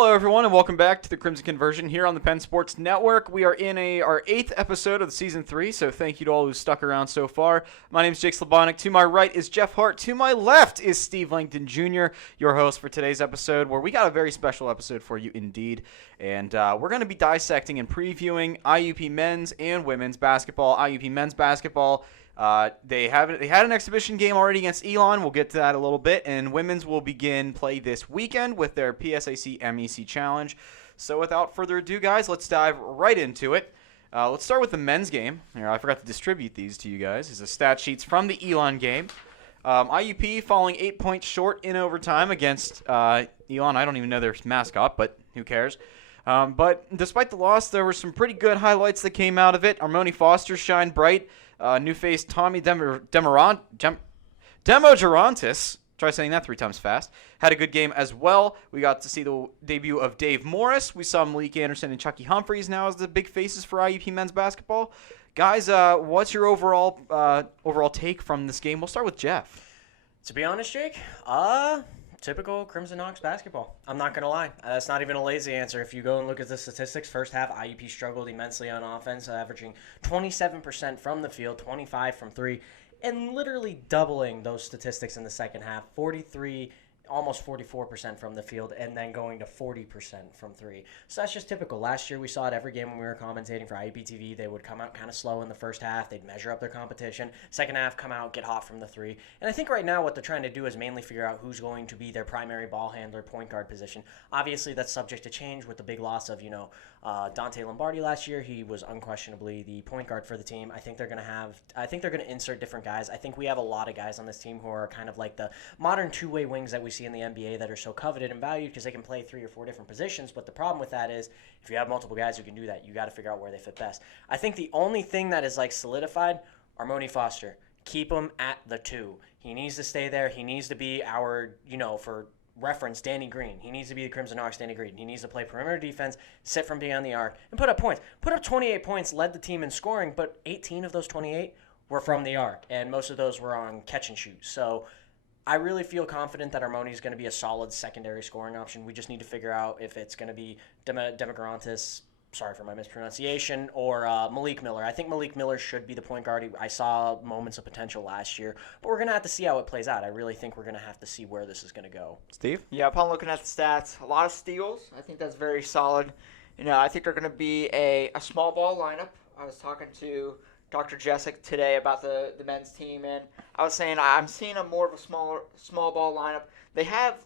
Hello, everyone, and welcome back to the Crimson Conversion here on the Penn Sports Network. We are in our 8th episode of the Season 3, so thank you to all who stuck around so far. My name is Jake Slabonic. To my right is Jeff Hart. To my left is Steve Langton Jr., your host for today's episode, where we got a very special episode for you indeed. And we're going to be dissecting and previewing IUP men's and women's basketball. IUP men's basketball, they had an exhibition game already against Elon. We'll get to that a little bit. And women's will begin play this weekend with their PSAC MEC Challenge. So without further ado, guys, let's dive right into it. Let's start with the men's game. Here, I forgot to distribute these to you guys. These are stat sheets from the Elon game. IUP falling 8 points short in overtime against Elon. I don't even know their mascot, but who cares? But despite the loss, there were some pretty good highlights that came out of it. Armoni Foster shined bright. New face Tommy Demogerontis, try saying that 3 times fast, had a good game as well. We got to see the debut of Dave Morris. We saw Malik Anderson and Chucky Humphreys now as the big faces for IUP men's basketball. Guys, what's your overall take from this game? We'll start with Jeff. To be honest, Jake, typical Crimson Hawks basketball. I'm not going to lie. That's not even a lazy answer. If you go and look at the statistics, first half, IUP struggled immensely on offense, averaging 27% from the field, 25 from 3, and literally doubling those statistics in the second half, 43, almost 44% from the field, and then going to 40% from 3. So that's just typical. Last year, we saw it every game when we were commentating for IUP TV. They would come out kind of slow in the first half. They'd measure up their competition. Second half, come out, get hot from the 3. And I think right now what they're trying to do is mainly figure out who's going to be their primary ball handler, point guard position. Obviously, that's subject to change with the big loss of, Dante Lombardi last year. He was unquestionably the point guard for the team. I think they're going to insert different guys. I think we have a lot of guys on this team who are kind of like the modern two-way wings that we see in the NBA that are so coveted and valued because they can play 3 or 4 different positions. But the problem with that is if you have multiple guys who can do that, you got to figure out where they fit best. I think the only thing that is solidified, Armoni Foster. Keep him at the 2. He needs to stay there. He needs to be our, for reference, Danny Green. He needs to be the Crimson Hawks Danny Green. He needs to play perimeter defense, sit from beyond the arc, and put up points. Put up 28 points, led the team in scoring, but 18 of those 28 were from the arc, and most of those were on catch and shoot. So I really feel confident that Armoni is going to be a solid secondary scoring option. We just need to figure out if it's going to be Demogerontis, sorry for my mispronunciation, or Malik Miller. I think Malik Miller should be the point guard. I saw moments of potential last year, but we're going to have to see how it plays out. I really think we're going to have to see where this is going to go. Steve? Yeah, upon looking at the stats, a lot of steals. I think that's very solid. I think they're going to be a small ball lineup. I was talking to Dr. Jessic today about the men's team, and I was saying I'm seeing more of a small ball lineup. They have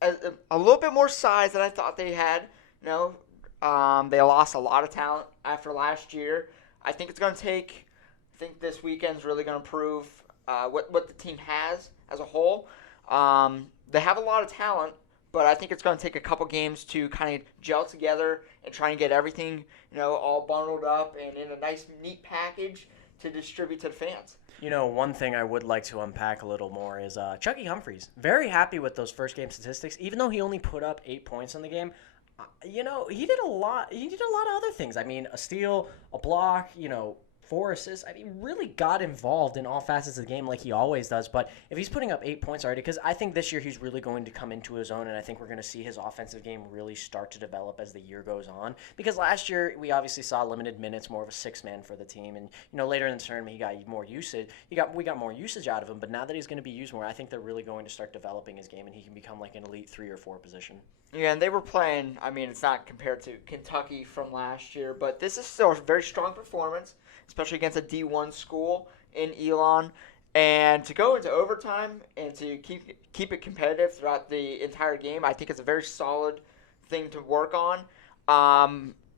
a little bit more size than I thought they had. They lost a lot of talent after last year. I think it's going to take. I think this weekend's really going to prove what the team has as a whole. They have a lot of talent, but I think it's going to take a couple games to kind of gel together and try and get everything, all bundled up and in a nice, neat package to distribute to the fans. One thing I would like to unpack a little more is Chucky Humphreys. Very happy with those first game statistics, even though he only put up 8 points in the game. He did a lot. He did a lot of other things. I mean, a steal, a block, 4 assists. Really got involved in all facets of the game like he always does. But if he's putting up 8 points already, because I think this year he's really going to come into his own, and I think we're going to see his offensive game really start to develop as the year goes on. Because last year we obviously saw limited minutes, more of a 6-man for the team, and later in the tournament he got more usage. We got more usage out of him. But now that he's going to be used more, I think they're really going to start developing his game, and he can become like an elite 3 or 4 position. Yeah, and they were playing. It's not compared to Kentucky from last year, but this is still a very strong performance, especially against a D1 school in Elon. And to go into overtime and to keep it competitive throughout the entire game, I think it's a very solid thing to work on.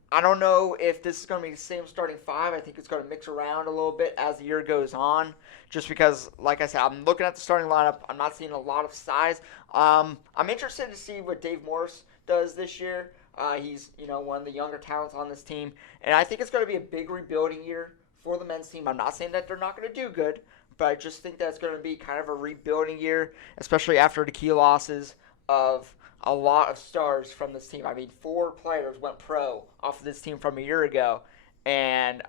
I don't know if this is going to be the same starting 5. I think it's going to mix around a little bit as the year goes on, just because, like I said, I'm looking at the starting lineup. I'm not seeing a lot of size. I'm interested to see what Dave Morris does this year. He's, one of the younger talents on this team, and I think it's going to be a big rebuilding year for the men's team. I'm not saying that they're not going to do good, but I just think that's going to be kind of a rebuilding year, especially after the key losses of a lot of stars from this team. 4 players went pro off of this team from a year ago, and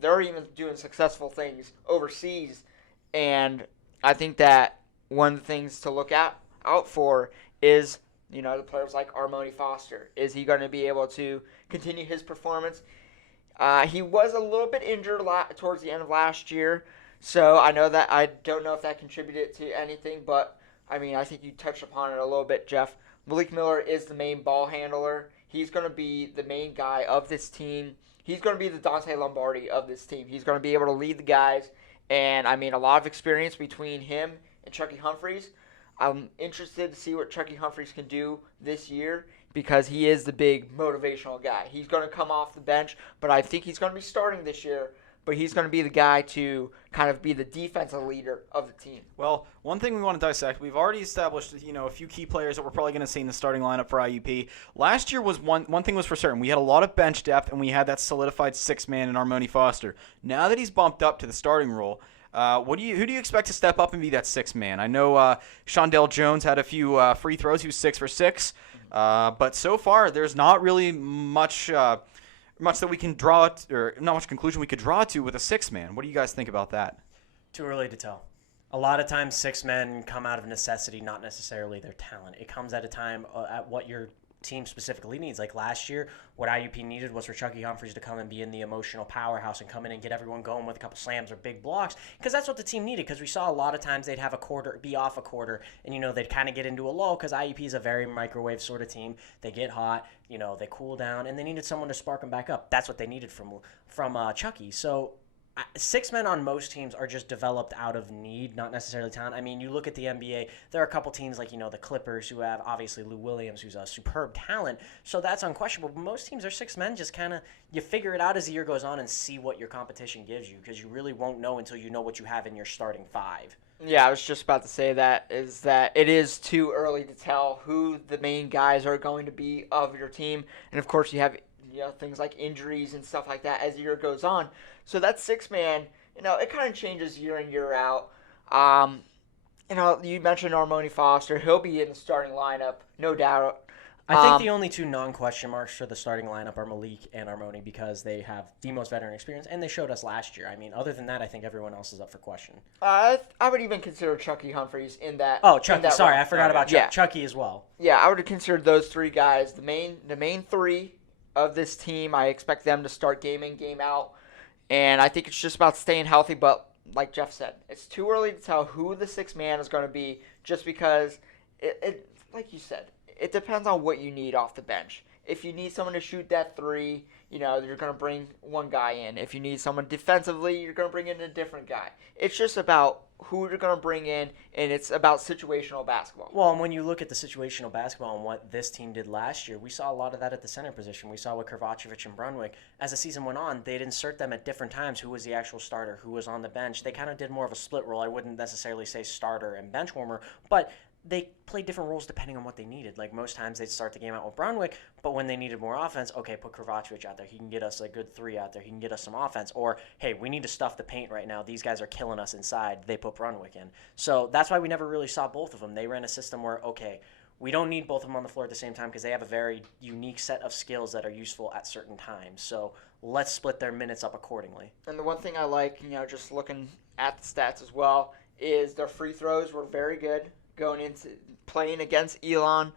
they're even doing successful things overseas. And I think that one of the things to look out for is The players like Armoni Foster. Is he going to be able to continue his performance? He was a little bit injured towards the end of last year, so I don't know if that contributed to anything, but I think you touched upon it a little bit, Jeff. Malik Miller is the main ball handler. He's going to be the main guy of this team. He's going to be the Dante Lombardi of this team. He's going to be able to lead the guys, and a lot of experience between him and Chucky Humphreys. I'm interested to see what Chucky Humphreys can do this year because he is the big motivational guy. He's going to come off the bench, but I think he's going to be starting this year. But he's going to be the guy to kind of be the defensive leader of the team. Well, one thing we want to dissect, we've already established, a few key players that we're probably going to see in the starting lineup for IUP. Last year was one thing was for certain. We had a lot of bench depth, and we had that solidified six-man in Armoni Foster. Now that he's bumped up to the starting role, who do you expect to step up and be that sixth man? I know Shondell Jones had a few free throws. He was 6 for 6. But so far, there's not really much that we can draw, or not much conclusion we could draw to with a six man. What do you guys think about that? Too early to tell. A lot of times, six men come out of necessity, not necessarily their talent. It comes at a time at what your team specifically needs. Like last year, what IUP needed was for Chucky Humphreys to come and be in the emotional powerhouse and come in and get everyone going with a couple slams or big blocks, because that's what the team needed. Because we saw a lot of times they'd have a quarter, be off a quarter, and they'd kind of get into a lull because IUP is a very microwave sort of team. They get hot, they cool down, and they needed someone to spark them back up. That's what they needed from Chucky. So six men on most teams are just developed out of need, not necessarily talent. You look at the NBA, there are a couple teams like, the Clippers who have obviously Lou Williams, who's a superb talent. So that's unquestionable. But most teams are six men, just kind of, you figure it out as the year goes on and see what your competition gives you, because you really won't know until you know what you have in your starting five. Yeah, I was just about to say that it is too early to tell who the main guys are going to be of your team. And of course you have things like injuries and stuff like that as the year goes on. So that six-man, it kind of changes year in, year out. You mentioned Armoni Foster. He'll be in the starting lineup, no doubt. I think the only two non-question marks for the starting lineup are Malik and Armoni, because they have the most veteran experience, and they showed us last year. Other than that, I think everyone else is up for question. I would even consider Chucky Humphreys in that. Oh, Chucky, sorry, I forgot about Chucky as well. Yeah, I would have considered those three guys the main three of this team. I expect them to start game in, game out. And I think it's just about staying healthy. But like Jeff said, it's too early to tell who the sixth man is going to be, just because, it like you said, it depends on what you need off the bench. If you need someone to shoot that three, you're going to bring one guy in. If you need someone defensively, you're going to bring in a different guy. It's just about who you're going to bring in, and it's about situational basketball. Well, and when you look at the situational basketball and what this team did last year, we saw a lot of that at the center position. We saw with Kovacevic and Brunwick. As the season went on, they'd insert them at different times. Who was the actual starter? Who was on the bench? They kind of did more of a split role. I wouldn't necessarily say starter and bench warmer, but they played different roles depending on what they needed. Like most times they'd start the game out with Brunwick, but when they needed more offense, okay, put Kovacevic out there. He can get us a good three out there. He can get us some offense. Or, hey, we need to stuff the paint right now. These guys are killing us inside. They put Brunwick in. So that's why we never really saw both of them. They ran a system where, okay, we don't need both of them on the floor at the same time because they have a very unique set of skills that are useful at certain times. So let's split their minutes up accordingly. And the one thing I like, just looking at the stats as well, is their free throws were very good going into playing against Elon.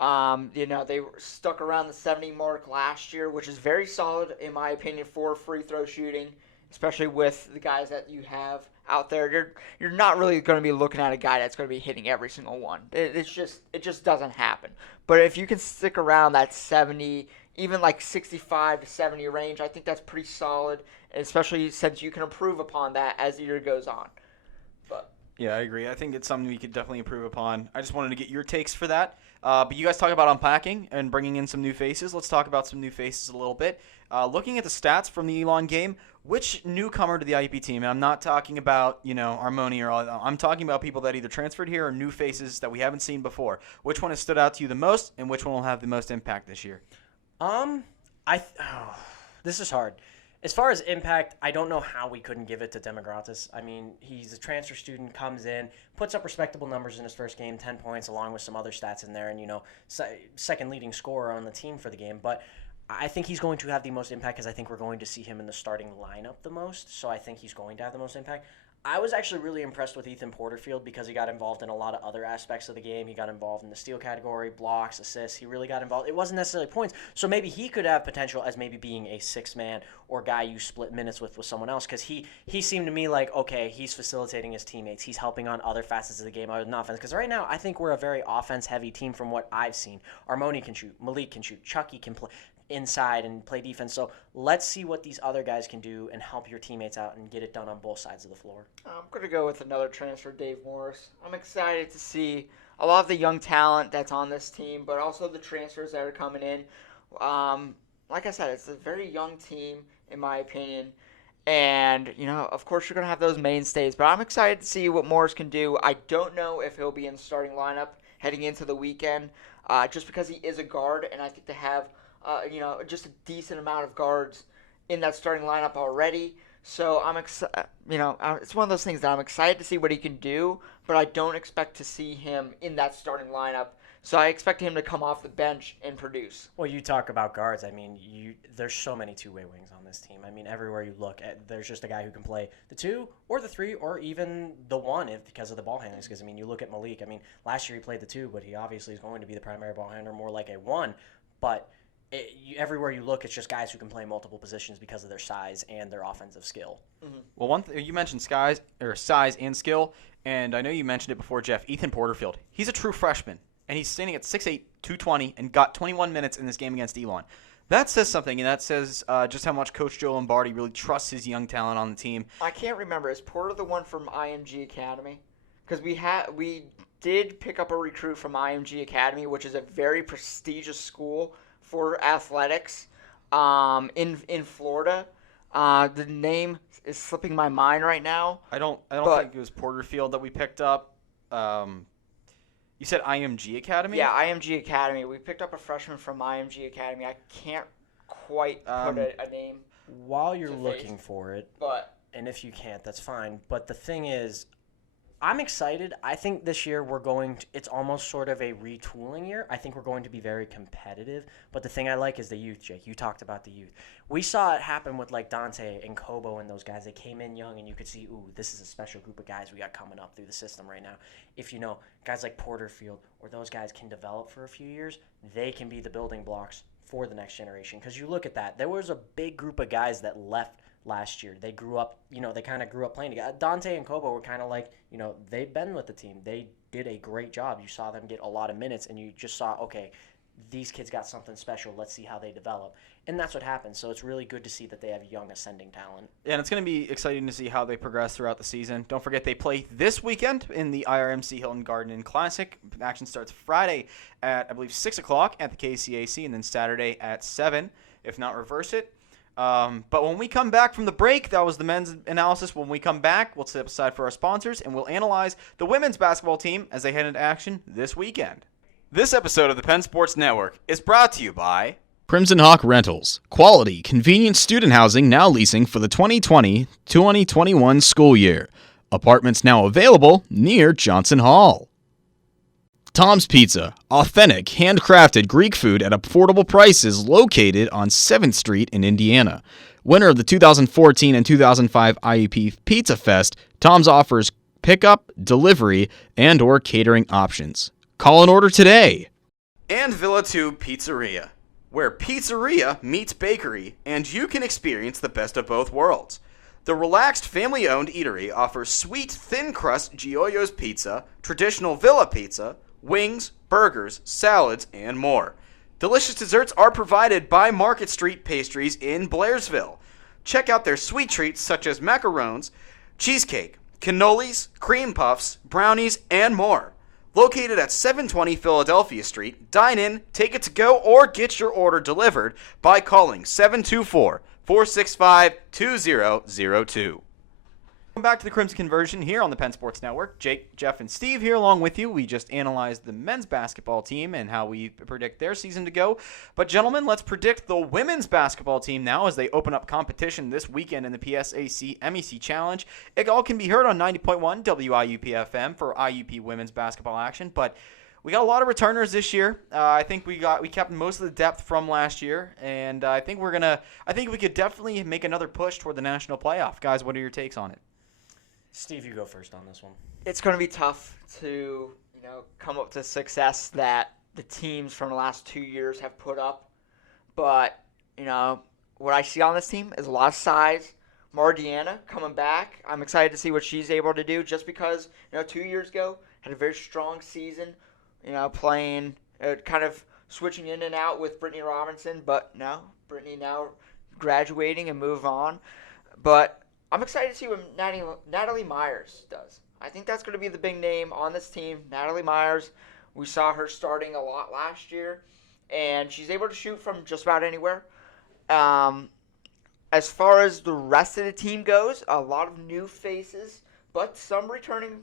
They were stuck around the 70 mark last year, which is very solid in my opinion for free throw shooting, especially with the guys that you have out there. You're not really going to be looking at a guy that's going to be hitting every single one. It just doesn't happen. But if you can stick around that 70, even like 65 to 70 range, I think that's pretty solid, especially since you can improve upon that as the year goes on. Yeah, I agree. I think it's something we could definitely improve upon. I just wanted to get your takes for that. But you guys talk about unpacking and bringing in some new faces. Let's talk about some new faces a little bit. Looking at the stats from the Elon game, which newcomer to the IUP team, and I'm not talking about, Armoni or all, I'm talking about people that either transferred here or new faces that we haven't seen before. Which one has stood out to you the most, and which one will have the most impact this year? This is hard. As far as impact, I don't know how we couldn't give it to Demogratis. He's a transfer student, comes in, puts up respectable numbers in his first game, 10 points, along with some other stats in there, and, second leading scorer on the team for the game. But I think he's going to have the most impact because I think we're going to see him in the starting lineup the most, so I think he's going to have the most impact. I was actually really impressed with Ethan Porterfield because he got involved in a lot of other aspects of the game. He got involved in the steal category, blocks, assists. He really got involved. It wasn't necessarily points. So maybe he could have potential as maybe being a six-man or guy you split minutes with someone else, because he seemed to me like, okay, he's facilitating his teammates. He's helping on other facets of the game other than offense. Because right now, I think we're a very offense-heavy team from what I've seen. Armoni can shoot. Malik can shoot. Chucky can play inside and play defense. So let's see what these other guys can do and help your teammates out and get it done on both sides of the floor. I'm going to go with another transfer, Dave Morris. I'm excited to see a lot of the young talent that's on this team, but also the transfers that are coming in. Like I said, it's a very young team, in my opinion. And, of course, you're going to have those mainstays, but I'm excited to see what Morris can do. I don't know if he'll be in the starting lineup heading into the weekend, just because he is a guard, and I think to have just a decent amount of guards in that starting lineup already. So I'm excited. It's one of those things that I'm excited to see what he can do, but I don't expect to see him in that starting lineup. So I expect him to come off the bench and produce. Well, you talk about guards. I mean, there's so many two-way wings on this team. I mean, everywhere you look, there's just a guy who can play the 2 or the 3 or even the 1 because of the ball handlers. Because, you look at Malik. I mean, last year he played the 2, but he obviously is going to be the primary ball handler, more like a 1. But everywhere you look, it's just guys who can play multiple positions because of their size and their offensive skill. Mm-hmm. Well, you mentioned size and skill, and I know you mentioned it before, Jeff. Ethan Porterfield, he's a true freshman, and he's standing at 6'8", 220, and got 21 minutes in this game against Elon. That says something, and that says just how much Coach Joe Lombardi really trusts his young talent on the team. I can't remember. Is Porter the one from IMG Academy? Because we did pick up a recruit from IMG Academy, which is a very prestigious school for athletics in Florida. The name is slipping my mind right now. I don't think it was Porterfield that we picked up. You said IMG Academy? Yeah, IMG Academy. We picked up a freshman from IMG Academy. I can't quite put a name. While you're looking for it, and if you can't, that's fine. But the thing is, I'm excited. I think this year it's almost sort of a retooling year. I think we're going to be very competitive. But the thing I like is the youth, Jake. You talked about the youth. We saw it happen with like Dante and Kobo and those guys. They came in young and you could see, ooh, this is a special group of guys we got coming up through the system right now. If guys like Porterfield or those guys can develop for a few years, they can be the building blocks for the next generation. Because you look at that. There was a big group of guys that left last year. They grew up, they kind of grew up playing together. Dante and Kobo were kind of like, they'd been with the team. They did a great job. You saw them get a lot of minutes, and you just saw, okay, these kids got something special. Let's see how they develop. And that's what happened. So it's really good to see that they have young ascending talent. Yeah, and it's going to be exciting to see how they progress throughout the season. Don't forget they play this weekend in the IRMC Hilton Garden Classic. Action starts Friday at, I believe, 6 o'clock at the KCAC, and then Saturday at 7, if not reverse it. But when we come back from the break, that was the men's analysis. When we come back, we'll step aside for our sponsors, and we'll analyze the women's basketball team as they head into action this weekend. This episode of the Penn Sports Network is brought to you by Crimson Hawk Rentals. Quality, convenient student housing now leasing for the 2020-2021 school year. Apartments now available near Johnson Hall. Tom's Pizza, authentic, handcrafted Greek food at affordable prices located on 7th Street in Indiana. Winner of the 2014 and 2005 IUP Pizza Fest, Tom's offers pickup, delivery, and or catering options. Call and order today. And Villa 2 Pizzeria, where pizzeria meets bakery, and you can experience the best of both worlds. The relaxed family-owned eatery offers sweet, thin-crust Gioio's pizza, traditional Villa pizza, wings, burgers, salads, and more. Delicious desserts are provided by Market Street Pastries in Blairsville. Check out their sweet treats such as macarons, cheesecake, cannolis, cream puffs, brownies, and more. Located at 720 Philadelphia Street, dine in, take it to go, or get your order delivered by calling 724-465-2002. Welcome back to the Crimson Conversion here on the Penn Sports Network. Jake, Jeff, and Steve here along with you. We just analyzed the men's basketball team and how we predict their season to go. But gentlemen, let's predict the women's basketball team now as they open up competition this weekend in the PSAC MEC Challenge. It all can be heard on 90.1 WIUP-FM for IUP women's basketball action. But we got a lot of returners this year. I think we kept most of the depth from last year, and I think we could definitely make another push toward the national playoff. Guys, what are your takes on it? Steve, you go first on this one. It's going to be tough to, come up to success that the teams from the last 2 years have put up. But, what I see on this team is a lot of size. Mardiana coming back. I'm excited to see what she's able to do just because, 2 years ago, had a very strong season, playing, kind of switching in and out with Brittany Robinson. But no, Brittany now graduating and move on. But I'm excited to see what Natalie Myers does. I think that's going to be the big name on this team. Natalie Myers, we saw her starting a lot last year, and she's able to shoot from just about anywhere. As far as the rest of the team goes, a lot of new faces, but some returning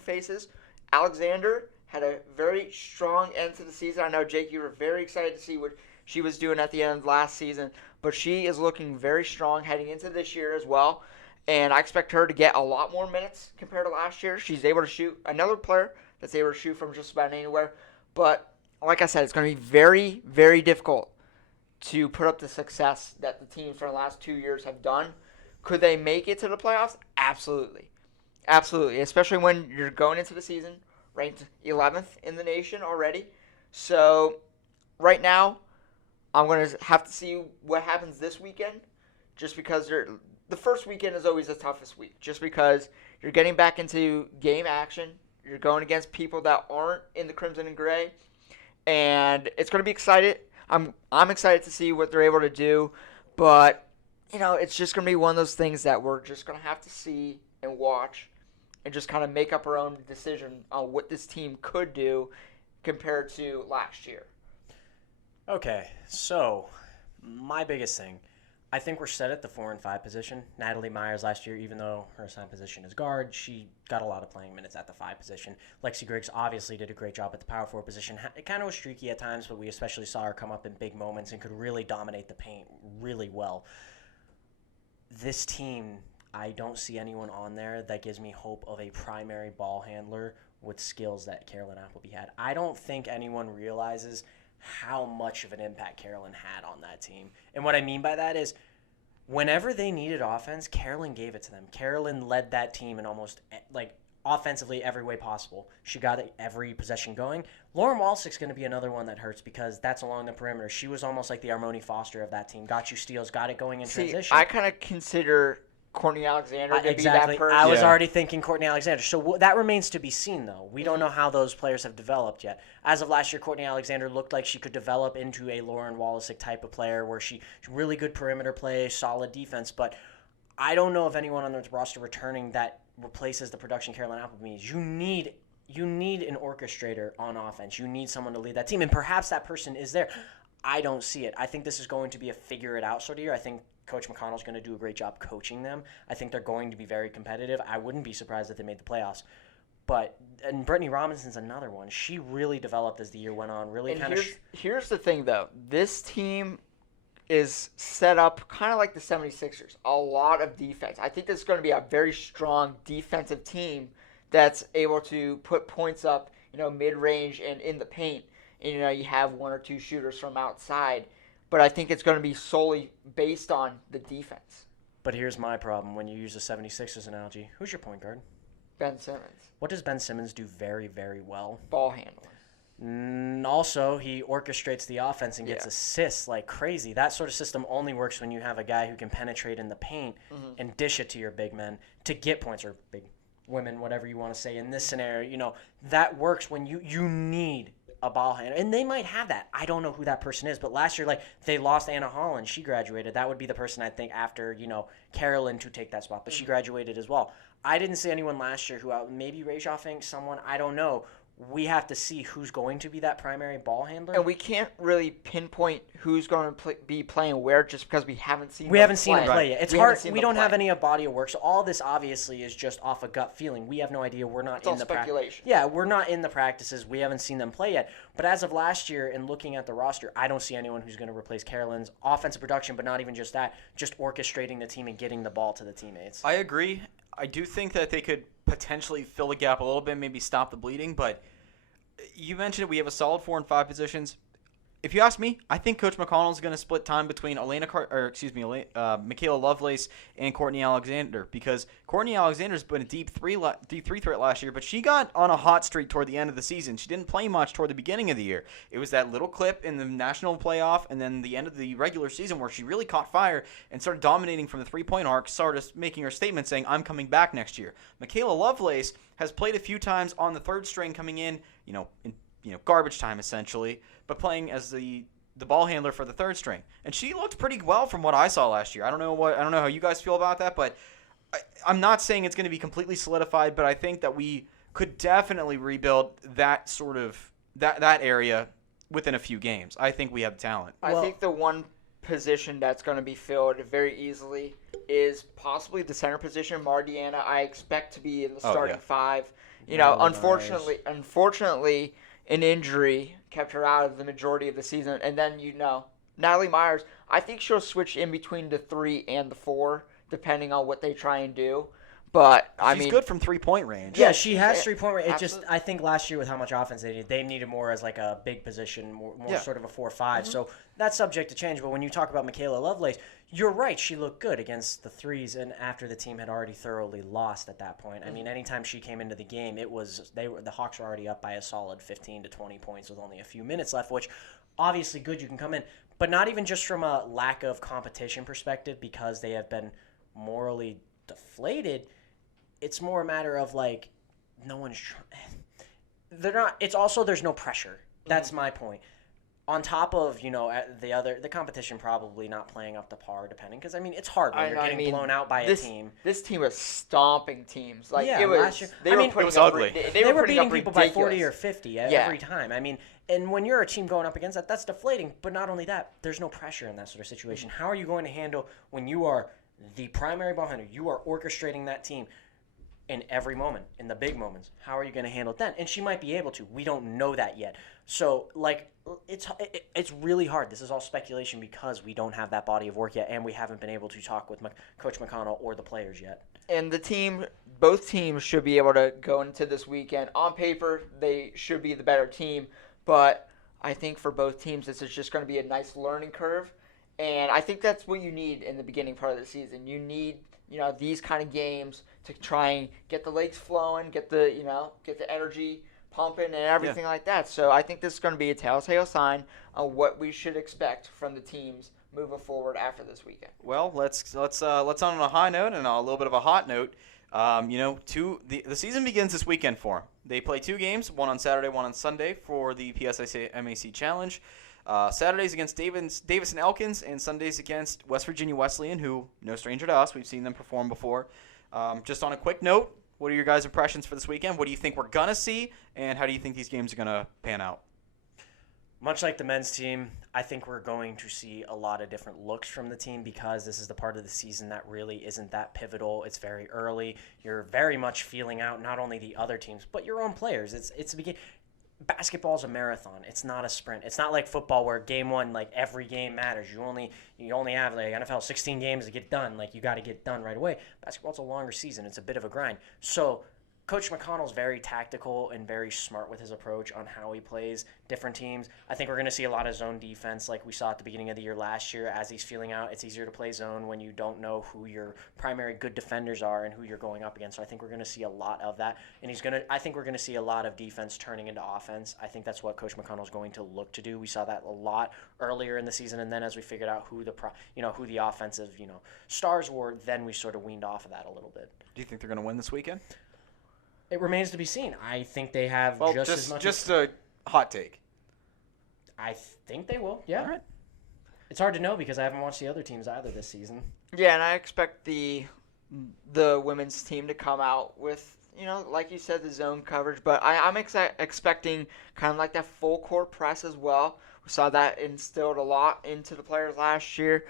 faces. Alexander had a very strong end to the season. I know, Jake, you were very excited to see what she was doing at the end of last season, but she is looking very strong heading into this year as well. And I expect her to get a lot more minutes compared to last year. She's able to shoot. Another player that's able to shoot from just about anywhere. But like I said, it's going to be very, very difficult to put up the success that the teams from the last 2 years have done. Could they make it to the playoffs? Absolutely. Absolutely. Especially when you're going into the season ranked 11th in the nation already. So right now, I'm going to have to see what happens this weekend just because the first weekend is always the toughest week just because you're getting back into game action. You're going against people that aren't in the crimson and gray, and it's going to be excited. I'm excited to see what they're able to do, but it's just going to be one of those things that we're just going to have to see and watch and just kind of make up our own decision on what this team could do compared to last year. Okay, so my biggest thing, I think we're set at the 4 and 5 position. Natalie Myers last year, even though her assigned position is guard, she got a lot of playing minutes at the 5 position. Lexi Griggs obviously did a great job at the power 4 position. It kind of was streaky at times, but we especially saw her come up in big moments and could really dominate the paint really well. This team, I don't see anyone on there that gives me hope of a primary ball handler with skills that Carolyn Appleby had. I don't think anyone realizes how much of an impact Carolyn had on that team. And what I mean by that is whenever they needed offense, Carolyn gave it to them. Carolyn led that team in almost offensively every way possible. She got every possession going. Lauren Walsick's going to be another one that hurts because that's along the perimeter. She was almost like the Armoni Foster of that team. Got you steals, got it going in transition. I kind of consider Courtney Alexander to exactly. be that person. I was already thinking Courtney Alexander. So that remains to be seen, though. We don't know how those players have developed yet. As of last year, Courtney Alexander looked like she could develop into a Lauren Walsick type of player where she's really good perimeter play, solid defense. But I don't know if anyone on the roster returning that replaces the production Carolyn Appleby needs. You need an orchestrator on offense. You need someone to lead that team, and perhaps that person is there. I don't see it. I think this is going to be a figure-it-out sort of year. I think Coach McConnell's going to do a great job coaching them. I think they're going to be very competitive. I wouldn't be surprised if they made the playoffs. And Brittany Robinson's another one. She really developed as the year went on. Here's the thing, though. This team is set up kind of like the 76ers. A lot of defense. I think this is going to be a very strong defensive team that's able to put points up, mid-range and in the paint. And, you have 1 or 2 shooters from outside. But I think it's going to be solely based on the defense. But here's my problem when you use the 76ers analogy. Who's your point guard? Ben Simmons. What does Ben Simmons do very, very well? Ball handling. Also, he orchestrates the offense and gets assists like crazy. That sort of system only works when you have a guy who can penetrate in the paint and dish it to your big men to get points, or big women, whatever you want to say. In this scenario, that works when you need a ball handler. And they might have that. I don't know who that person is. But last year, they lost Anna Holland. She graduated. That would be the person I think after, Carolyn to take that spot. But she graduated as well. I didn't see anyone last year who maybe Rachel Fink, someone, I don't know. We have to see who's going to be that primary ball handler. And we can't really pinpoint who's going to be playing where just because we haven't seen them play yet. It's hard. We don't have any body of work. So all this obviously is just off a gut feeling. We have no idea. We're not in the speculation. We're not in the practices. We haven't seen them play yet. But as of last year and looking at the roster, I don't see anyone who's going to replace Carolyn's offensive production, but not even just that, just orchestrating the team and getting the ball to the teammates. I agree. I do think that they could potentially fill the gap a little bit, maybe stop the bleeding, but you mentioned we have a solid 4 and 5 positions. if you ask me, I think Coach McConnell is going to split time between Michaela Lovelace and Courtney Alexander, because Courtney Alexander's been a deep three threat last year, but she got on a hot streak toward the end of the season. She didn't play much toward the beginning of the year. It was that little clip in the national playoff and then the end of the regular season where she really caught fire and started dominating from the three-point arc, started making her statement saying, I'm coming back next year. Michaela Lovelace has played a few times on the third string coming in, garbage time essentially, but playing as the ball handler for the third string. And she looked pretty well from what I saw last year. I don't know how you guys feel about that, but I'm not saying it's going to be completely solidified, but I think that we could definitely rebuild that sort of that area within a few games. I think we have talent. I think the one position that's going to be filled very easily is possibly the center position. Mardiana, I expect to be in the starting five. Unfortunately, an injury kept her out of the majority of the season. And then, Natalie Myers, I think she'll switch in between the 3 and the 4, depending on what they try and do. But, she's good from 3-point range. Yeah, she has 3-point range. I think last year with how much offense they needed more as like a big position, more sort of a 4-5. Mm-hmm. So that's subject to change. But when you talk about Michaela Lovelace, you're right. She looked good against the threes, and after the team had already thoroughly lost at that point. I mean, anytime she came into the game, the Hawks were already up by a solid 15 to 20 points with only a few minutes left, which obviously good. You can come in, but not even just from a lack of competition perspective because they have been morally deflated. It's more a matter of like no one's they're not. It's also there's no pressure. That's my point. On top of the competition probably not playing up to par, depending because it's hard when you're getting blown out by a team. This team was stomping teams. Last year it was ugly. They were beating people by 40 or 50 every time. And when you're a team going up against that's deflating. But not only that, there's no pressure in that sort of situation. How are you going to handle when you are the primary ball handler? You are orchestrating that team. In every moment, in the big moments, how are you going to handle it then? And she might be able to. We don't know that yet. So, it's really hard. This is all speculation because we don't have that body of work yet, and we haven't been able to talk with Coach McConnell or the players yet. And both teams should be able to go into this weekend. On paper, they should be the better team, but I think for both teams, this is just going to be a nice learning curve. And I think that's what you need in the beginning part of the season. You need these kind of games to try and get the legs flowing, get the energy pumping and everything like that. So I think this is going to be a telltale sign on what we should expect from the teams moving forward after this weekend. Well, let's on a high note and a little bit of a hot note. The season begins this weekend for them. They play 2 games, one on Saturday, one on Sunday for the PSIC MAC Challenge. Saturdays against Davis and Elkins, and Sundays against West Virginia Wesleyan, who no stranger to us. We've seen them perform before. Just on a quick note, what are your guys' impressions for this weekend? What do you think we're going to see, and how do you think these games are going to pan out? Much like the men's team, I think we're going to see a lot of different looks from the team because this is the part of the season that really isn't that pivotal. It's very early. You're very much feeling out not only the other teams, but your own players. It's a beginning. Basketball is a marathon. It's not a sprint. It's not like football where game one, every game matters. You only have NFL 16 games to get done. You got to get done right away. Basketball's a longer season. It's a bit of a grind. So Coach McConnell's very tactical and very smart with his approach on how he plays different teams. I think we're going to see a lot of zone defense like we saw at the beginning of the year last year. As he's feeling out, it's easier to play zone when you don't know who your primary good defenders are and who you're going up against. So I think we're going to see a lot of that. And I think we're going to see a lot of defense turning into offense. I think that's what Coach McConnell's going to look to do. We saw that a lot earlier in the season, and then as we figured out who the offensive stars were, then we sort of weaned off of that a little bit. Do you think they're going to win this weekend? It remains to be seen. I think they have as much. Just a hot take. I think they will. Yeah. All right. It's hard to know because I haven't watched the other teams either this season. Yeah, and I expect the women's team to come out with like you said, the zone coverage. But I'm expecting kind of like that full court press as well. We saw that instilled a lot into the players last year,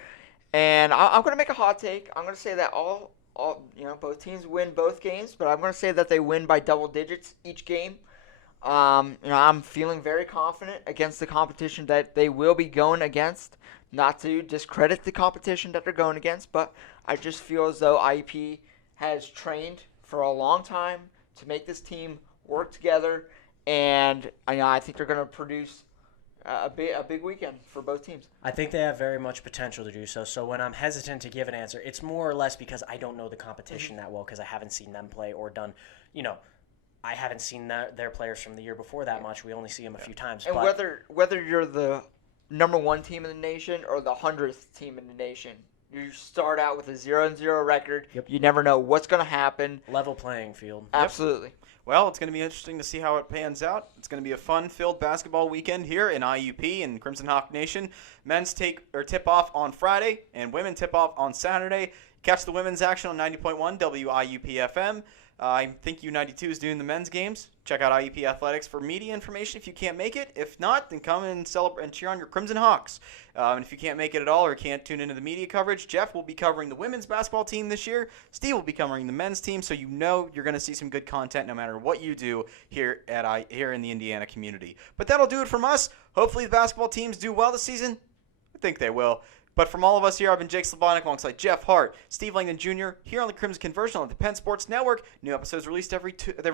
and I'm going to make a hot take. I'm going to say that both teams win both games, but I'm going to say that they win by double digits each game. I'm feeling very confident against the competition that they will be going against. Not to discredit the competition that they're going against, but I just feel as though IEP has trained for a long time to make this team work together, and I think they're going to produce a big weekend for both teams. I think they have very much potential to do so. So when I'm hesitant to give an answer, it's more or less because I don't know the competition that well because I haven't seen them play or done, I haven't seen their players from the year before that much. We only see them a few times. And whether you're the number 1 team in the nation or the 100th team in the nation, you start out with a 0-0 record. Yep. You never know what's going to happen. Level playing field. Absolutely. Well, it's going to be interesting to see how it pans out. It's going to be a fun-filled basketball weekend here in IUP and Crimson Hawk Nation. Men's tip off on Friday and women tip off on Saturday. Catch the women's action on 90.1 WIUP FM. I think U92 is doing the men's games. Check out IUP Athletics for media information if you can't make it. If not, then come and celebrate and cheer on your Crimson Hawks. And if you can't make it at all or can't tune into the media coverage, Jeff will be covering the women's basketball team this year. Steve will be covering the men's team, so you know you're going to see some good content no matter what you do here in the Indiana community. But that'll do it from us. Hopefully the basketball teams do well this season. I think they will. But from all of us here, I've been Jake Slabonic alongside Jeff Hart, Steve Langdon Jr. here on the Crimson Conversion on the Penn Sports Network. New episodes released every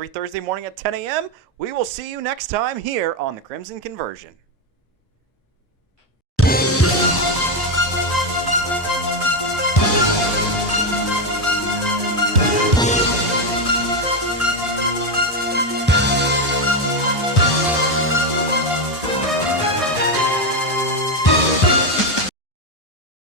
Thursday morning at 10 a.m. We will see you next time here on the Crimson Conversion.